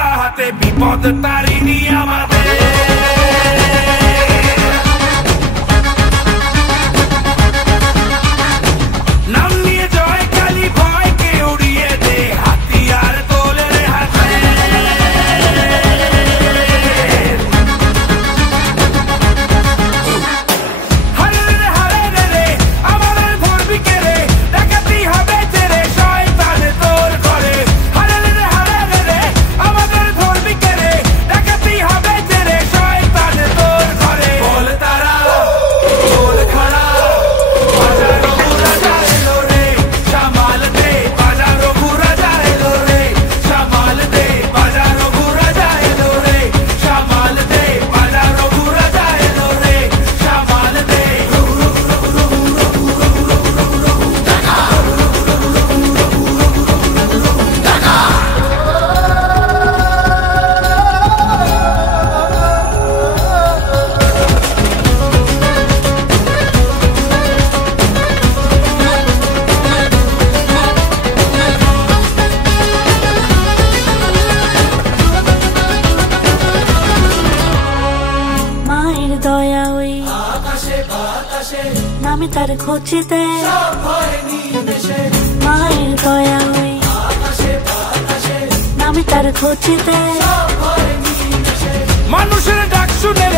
খাড়া হাতে বিপদ তারিণী আমাদের। নাম নিয়ে জয় কালী ভয়কে উড়িয়ে দে, হাতিয়ার তোলে রে হাতে। হারে রে হারে রে রে আমাদের ধরবি কে রে, ডাকাতি হবে তেরে শয়তান তোর করে। হারে রে হারে রে রে আমাদের ধরবি কে রে, ডাকাতি হবে তেরে শয়তান তোর করে। বল তারা বল খাড়া বাজারো বুড়া যায় লো রে, সামাল দে বাজারো বুড়া যায় লো রে, সামাল দে বাজারো বুড়া যায় লো রে, সামাল দে বাজারো বুড়া যায় লো রে, সামাল দে। মায়ের দয়া ওই আকাশে বাতাসে নামে তার খোঁজেতে, মায়ের দয়া ওই আকাশে বাতাসে নামে তার খোঁজেতে। মানুষের ডাক শুনে